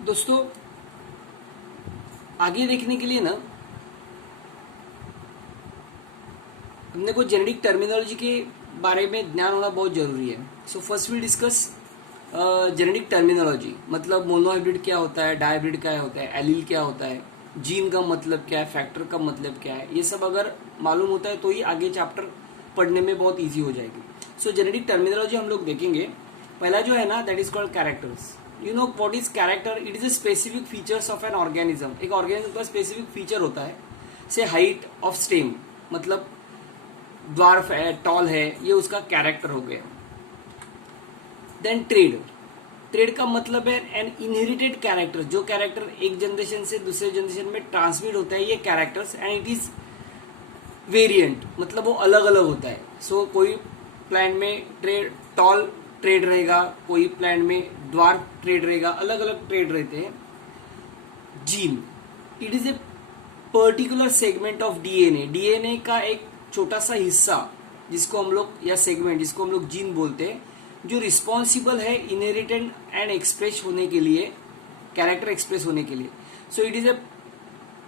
दोस्तों आगे देखने के लिए ना हमने को जेनेटिक टर्मिनोलॉजी के बारे में ज्ञान होना बहुत जरूरी है। So first we discuss genetic terminology, मतलब मोनोहाइब्रिड क्या होता है, डायहाइब्रिड क्या होता है, एलील क्या होता है, जीन का मतलब क्या है, फैक्टर का मतलब क्या है। ये सब अगर मालूम होता है तो ही आगे चैप्टर पढ़ने में बहुत ईजी हो जाएगी। सो जेनेटिक टर्मिनोलॉजी हम लोग देखेंगे। पहला जो है ना, that is called characters. You know what is character? It is a specific features of an organism. एक ऑर्गेनिज्म का स्पेसिफिक फीचर होता है, से हाइट ऑफ स्टेम, मतलब ड्वार्फ है, टॉल है, ये उसका कैरेक्टर हो गया। Then trade. ट्रेड का मतलब है एन इनहेरिटेड कैरेक्टर, जो कैरेक्टर एक जनरेशन से दूसरे जनरेशन में ट्रांसमिट होता है, ये characters, and it is variant, मतलब वो अलग अलग होता है। सो कोई प्लांट में ट्रेड टॉल ट्रेड रहेगा, कोई प्लांट में ड्वार्फ ट्रेड रहेगा, अलग अलग ट्रेड रहते हैं। Gene, it is a particular segment of DNA. DNA का एक छोटा सा हिस्सा जिसको हम लोग, या सेगमेंट जिसको हम लोग जीन बोलते हैं, जो रिस्पॉन्सिबल है इनहेरिटेड एंड एक्सप्रेस होने के लिए, कैरेक्टर एक्सप्रेस होने के लिए। So it is a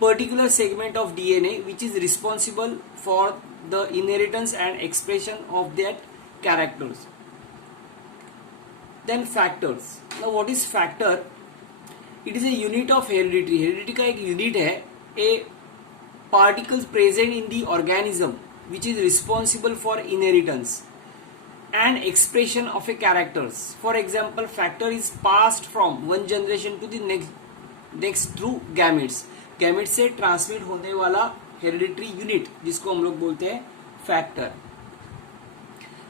particular segment of DNA which is responsible for the inheritance and expression of that characters. Then factors. Now what is factor? It is a unit of heredity. Heredity का एक unit है, a particles present in the organism which is responsible for inheritance and expression of a characters. For example, factor is passed from one generation to the next through gametes. gametes से transmit होने वाला hereditary unit जिसको हम लोग बोलते हैं factor.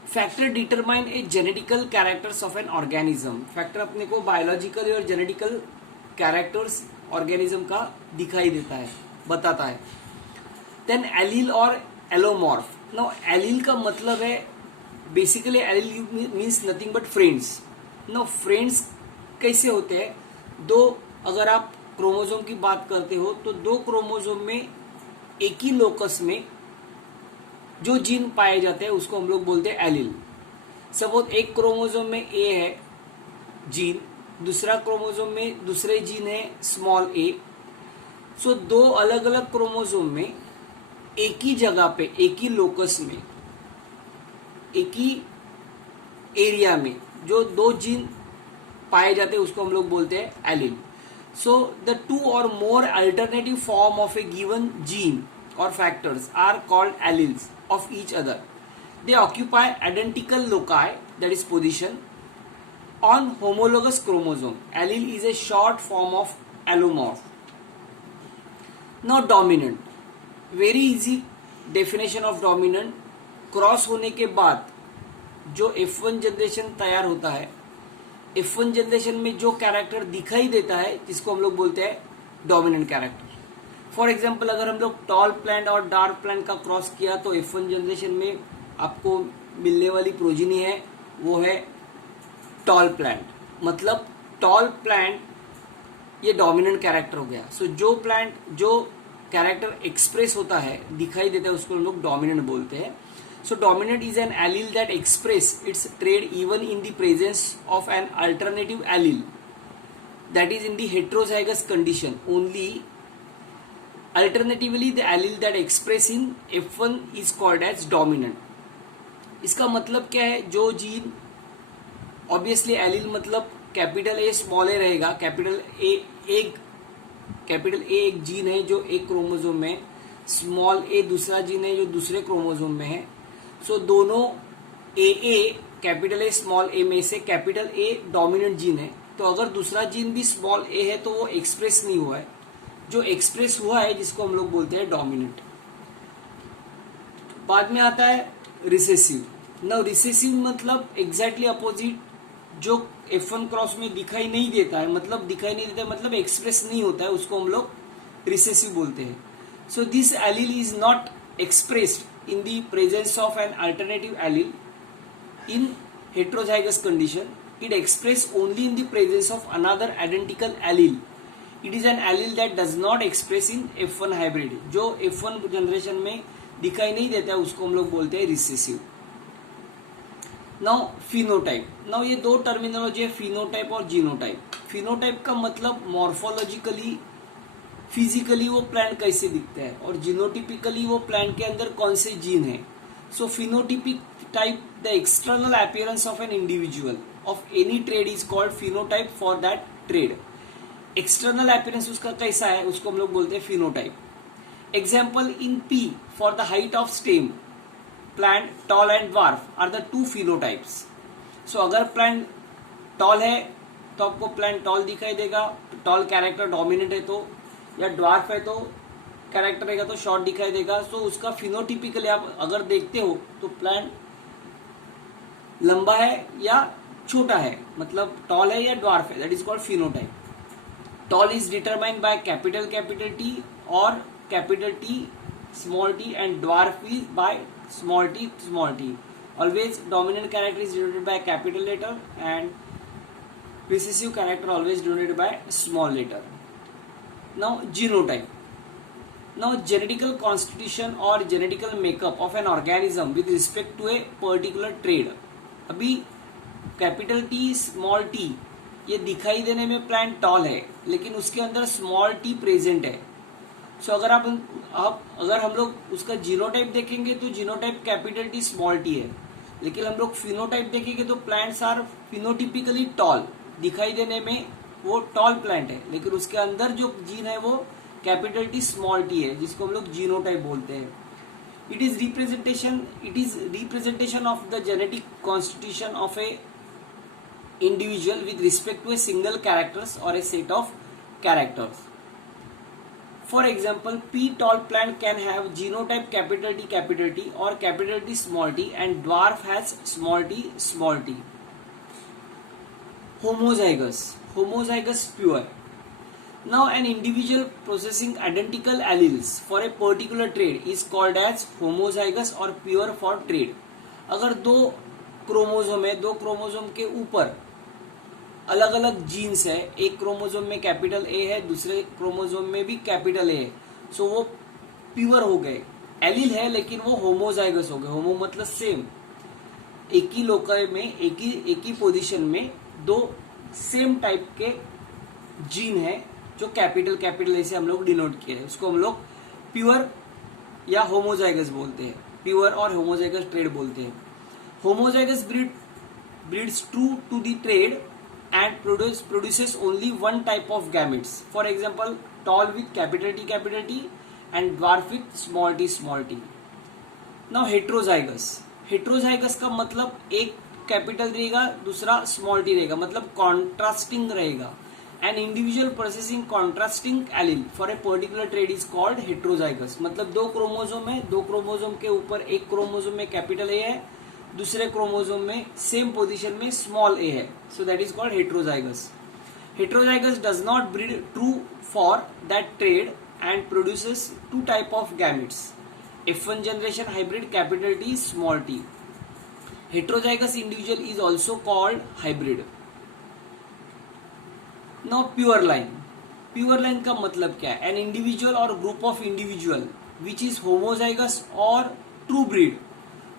Factor determine A genetical characters of an organism. Factor अपने को बायोलॉजिकल और जेनेटिकल कैरेक्टर्स ऑर्गेनिज्म का दिखाई देता है, बताता है। देन एलील और एलोमॉर्फ। नाउ एलील का मतलब है, basically allele means nothing but friends. Now friends कैसे होते हैं? दो, अगर आप क्रोमोसोम की बात करते हो तो दो क्रोमोसोम में एक ही लोकस में जो जीन पाए जाते हैं उसको हम लोग बोलते हैं एलील। सपोज एक क्रोमोसोम में ए है जीन, दूसरा क्रोमोसोम में दूसरे जीन है स्मॉल ए। सो दो अलग अलग क्रोमोसोम में एक ही जगह पे, एक ही लोकस में, एक ही एरिया में जो दो जीन पाए जाते हैं उसको हम लोग बोलते हैं allele. So the two or more alternative form of a given gene or factors are called alleles of each other. They occupy identical loci, that is position, on homologous chromosome. Allele is a short form of allelomorph. Now dominant, very easy definition of dominant. Cross होने के बाद जो F1 generation तैयार होता है, F1 generation में जो character दिखाई देता है जिसको हम लोग बोलते हैं डोमिनेंट कैरेक्टर। फॉर एग्जांपल, अगर हम लोग टॉल प्लांट और डार्क प्लांट का क्रॉस किया तो F1 जनरेशन में आपको मिलने वाली प्रोजिनी है वो है टॉल प्लांट, मतलब टॉल प्लांट ये डोमिनेंट कैरेक्टर हो गया। सो जो प्लांट जो कैरेक्टर एक्सप्रेस होता है, दिखाई देता है, उसको हम लोग डोमिनेंट बोलते हैं। So dominant is an allele that express its trait even in the presence of an alternative allele that is in the heterozygous condition only. Alternatively the allele that express in F1 is called as dominant. इसका मतलब क्या है? जो gene, obviously allele मतलब capital A small a रहेगा। Capital ए एक gene है जो एक क्रोमोसोम में, स्मॉल ए दूसरा जीन है जो दूसरे क्रोमोसोम में है। सो दोनों ए कैपिटल ए स्मॉल ए में से कैपिटल ए डोमिनेंट जीन है। तो अगर दूसरा जीन भी स्मॉल ए है तो वो एक्सप्रेस नहीं हुआ है, जो एक्सप्रेस हुआ है जिसको हम लोग बोलते हैं डोमिनेंट। बाद में आता है रिसेसिव। नाउ रिसेसिव मतलब एग्जैक्टली अपोजिट, जो F1 क्रॉस में दिखाई नहीं देता है, मतलब दिखाई नहीं देता है मतलब एक्सप्रेस नहीं होता है, उसको हम लोग रिसेसिव बोलते हैं। So this allele is not expressed in the presence of an alternative allele in heterozygous condition. It express only in the presence of another identical allele. It is an allele that does not express in F1 hybrid. जो F1 generation में दिखाई नहीं देता है उसको हम लोग बोलते हैं रिसेसिव। नाउ फिनोटाइप, नाउ ये दो टर्मिनोलॉजी है, फिनोटाइप और जीनोटाइप। फिनोटाइप का मतलब मॉर्फोलॉजिकली, फिजिकली वो प्लांट कैसे दिखता है, और जीनोटिपिकली वो प्लांट के अंदर कौन से जीन है। So phenotypic type the external appearance of an individual of any trait is called phenotype for that trait. External appearance उसका कैसा है, उसको हम लोग बोलते हैं phenotype. Example in pea for the height of stem plant tall and dwarf are the two phenotypes. So अगर plant toll है तो आपको प्लांट टॉल दिखाई देगा, टॉल कैरेक्टर डोमिनेट है तो, या ड्वार्फ है तो कैरेक्टर रहेगा तो शॉर्ट दिखाई देगा। सो उसका फिनोटिपिकली आप अगर देखते हो तो प्लांट लंबा है या छोटा है, मतलब टॉल है या ड्वार्फ है, that is called phenotype. Tall is determined by capital T or capital T small T, and dwarf is by small T. Always dominant character is denoted by capital letter and recessive character always denoted by small letter. Now genotype. Now genetical constitution or genetical makeup of an organism with respect to a particular trait. अभी capital T small T ये दिखाई देने में plant tall है, लेकिन उसके अंदर small T present है। सो अगर अगर हम लोग उसका जीनोटाइप देखेंगे तो genotype capital T small T है, लेकिन हम लोग फिनोटाइप देखेंगे तो प्लांट्स आर फिनोटिपिकली टॉल, दिखाई देने में वो टॉल प्लांट है, लेकिन उसके अंदर जो जीन है वो कैपिटल टी स्मॉल टी है, जिसको हम लोग जीनोटाइप बोलते हैं। It is representation of the genetic constitution of a individual with respect to a single characters or a set of characters. For example pea tall plant can have genotype capital T or capital T small T, and dwarf has small T. homozygous pure. Now an individual possessing identical alleles for a particular trait is called as homozygous or pure for trait. अगर दो chromosome है, दो chromosome के ऊपर अलग अलग jeans है, एक क्रोमोसोम में कैपिटल ए है, दूसरे क्रोमोसोम में भी कैपिटल ए है, सो वो प्योर हो गए। एलिल है लेकिन वो होमोजाइगस हो गए। होमो मतलब सेम, एक ही लोकल में एक ही पोजीशन में दो सेम टाइप के जीन है जो कैपिटल ऐसे हम लोग डिनोट किए हैं, उसको हम लोग प्योर या होमोजाइगस बोलते हैं। प्योर और होमोजाइगस ट्रेड बोलते हैं। Homozygous breeds true to the trait and produces only one type of gametes. For example tall with capital T and dwarf with small t. Now heterozygous का मतलब एक capital रहेगा, दूसरा स्मॉल टी रहेगा, मतलब contrasting रहेगा। An individual processing contrasting allele for a particular trade is called heterozygous. मतलब दो क्रोमोसोम है, दो क्रोमोसोम के ऊपर एक क्रोमोसोम में कैपिटल ए है, दूसरे क्रोमोसोम में सेम पोजीशन में स्मॉल ए है, so that is called heterozygous. Heterozygous does not breed true for that trait and produces two type of gametes, F1 generation hybrid capital T small t. Heterozygous individual is also called hybrid. Now pure line का मतलब क्या है? An individual or group of individual which is homozygous or true breed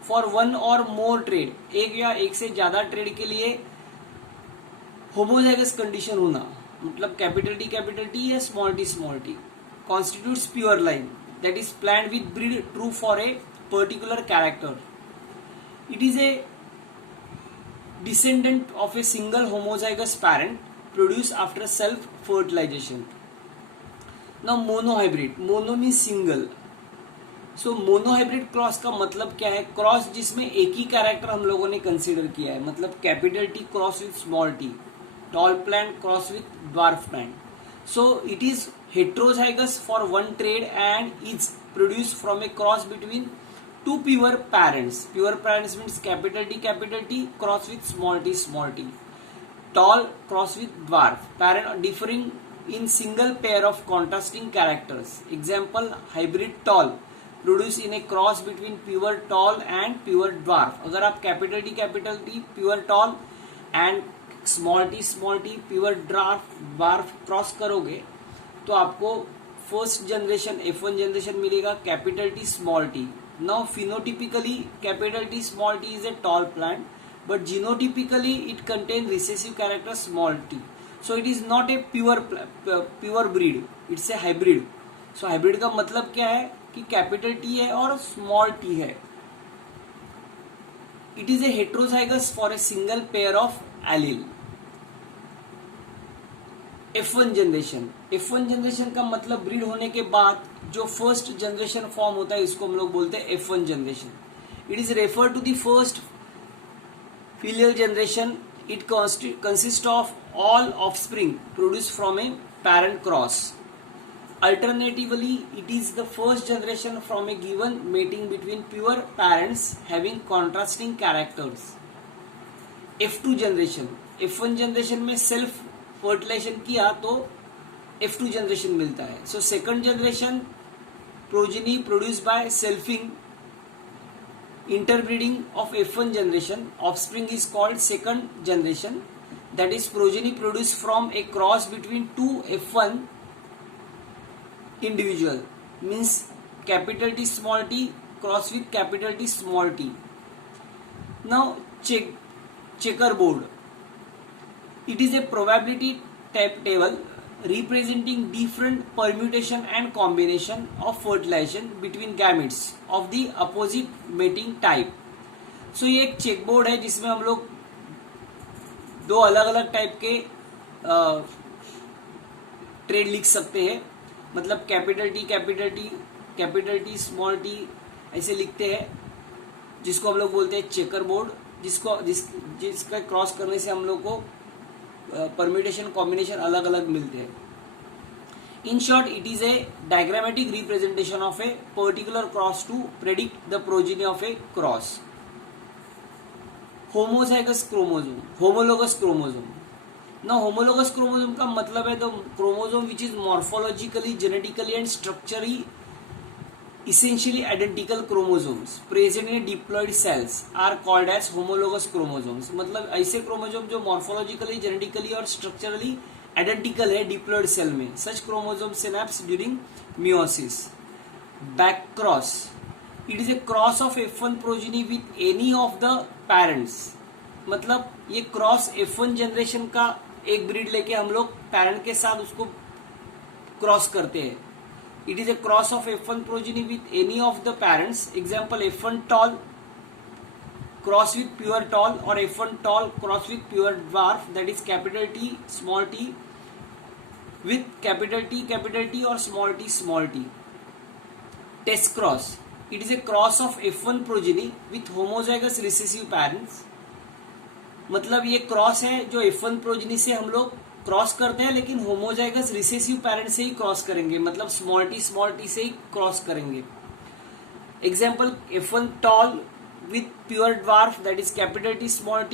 for one or more trait, एक या एक से ज्यादा trade के लिए homozygous कंडीशन होना, मतलब कैपिटल टी या small T constitutes pure line. That is plant with breed true for a particular character. It is a descendant of a single homozygous parent produced after self-fertilization. Now monohybrid. Mono means single. So monohybrid cross का मतलब क्या है? Cross जिसमें एक ही character हम लोगों ने consider किया है, मतलब capital T cross with small T, tall plant cross with dwarf plant. So it is heterozygous for one trait and is produced from a cross between two pure parents. Pure parents means capital T cross with small t. Tall cross with dwarf. Parent differing in single pair of contrasting characters. Example hybrid tall produced in a cross between pure tall and pure dwarf. अगर आप capital T pure tall and small T pure dwarf cross करोगे तो आपको first generation F1 generation मिलेगा capital T small t. Now phenotypically capital T small T is a tall plant, but genotypically it contains recessive character small t. So it is not a pure breed, it's a hybrid. So hybrid का मतलब क्या है कि capital T है और small T है. It is a heterozygous for a single pair of allele. F1 generation. F1 generation का मतलब ब्रीड होने के बाद जो फर्स्ट जनरेशन फॉर्म होता है इसको हम लोग बोलते हैं F1 generation. It is refer to the first filial generation. It consists of all offspring produced from a parent cross. Alternatively, it is the first generation from a given mating between pure parents having contrasting characters. F2 generation. F1 generation में self fertilisation किया तो F2 generation मिलता है. So second generation progeny produced by selfing interbreeding of F1 generation offspring is called second generation, that is progeny produced from a cross between two F1 individual, means capital T small t cross with capital T small t. Now checkerboard. It is a probability table representing different permutation and combination of fertilization between gametes of the opposite mating type. So ये एक checkerboard है जिसमें हम लोग दो अलग अलग type के ट्रेड लिख सकते हैं. मतलब कैपिटल टी स्मॉल टी ऐसे लिखते हैं, जिसको हम लोग बोलते हैं चेकरबोर्ड, जिसका क्रॉस करने से हम लोग को परम्यूटेशन कॉम्बिनेशन अलग अलग मिलते हैं. In short, it is a diagrammatic representation of a particular cross to predict the progeny of a cross. Homozygous chromosome, homologous chromosome. ना होमोलोगस क्रोमोसोम का मतलब है the chromosome which is morphologically, genetically and structurally essentially identical chromosomes present in diploid cells are called as homologous chromosomes. मतलब ऐसे chromosome जो morphologically, genetically और structurally identical है diploid cell में. Such chromosome synapse during meiosis. Back cross. It is a cross of F1 progeny with any of the parents. मतलब ये cross F1 generation का एक ब्रीड लेके हम लोग पेरेंट के साथ उसको क्रॉस करते हैं. It is a cross of F1 progeny with any of the parents. Example, F1 tall cross with pure tall, or F1 tall cross with pure dwarf, that is capital T small t with capital T or small t. Test cross. It is a cross of F1 progeny with homozygous recessive parents. मतलब ये cross है जो F1 progeny से हम लोग cross करते हैं, लेकिन होमोजाइगस रिसेसिव पैरेंट से ही क्रॉस करेंगे. मतलब स्मॉल टी से ही क्रॉस करेंगे. Example, F1 tall with pure dwarf, that is capital T small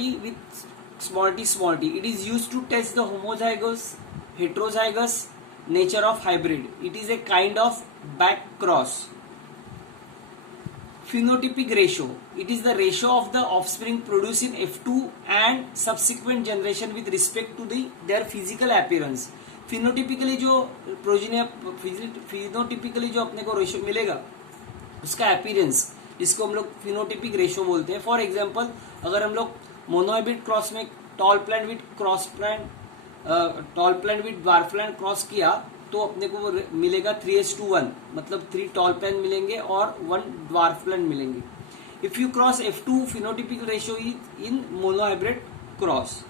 t. It is used to test the homozygous heterozygous nature of hybrid. It is a kind of back cross. Phenotypic ratio. It is the ratio of the offspring produced in F2 and subsequent generation with respect to their physical appearance. Phenotypically जो phenotypically जो अपने को ratio मिलेगा उसका appearance, इसको हम लोग phenotypic ratio बोलते हैं. फॉर एग्जांपल, अगर हम लोग मोनोहाइब्रिड क्रॉस में tall plant with dwarf plant cross किया तो अपने को मिलेगा 3:1. मतलब 3 टॉल प्लांट मिलेंगे और 1 ड्वार्फ प्लांट मिलेंगे. If you cross F2, phenotypic ratio in monohybrid cross.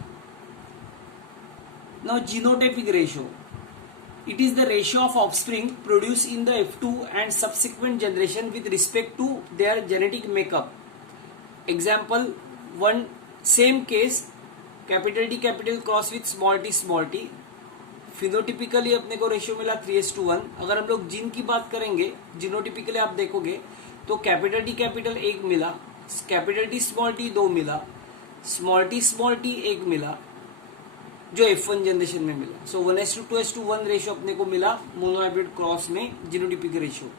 Now genotypic ratio. It is the ratio of offspring produced in the F2 and subsequent generation with respect to their genetic makeup. Example, one same case, capital T cross with small t. Phenotypically अपने को ratio मिला 3:1. अगर हम लोग gene की बात करेंगे, genotypically आप देखोगे तो कैपिटल T 1 मिला, कैपिटल T स्मॉल t 2 मिला, स्मॉल t 1 मिला, जो F1 जनरेशन में मिला. सो 1:2:1 रेशियो अपने को मिला मोनोहाइब्रिड क्रॉस में जीनोटिपिक रेशियो.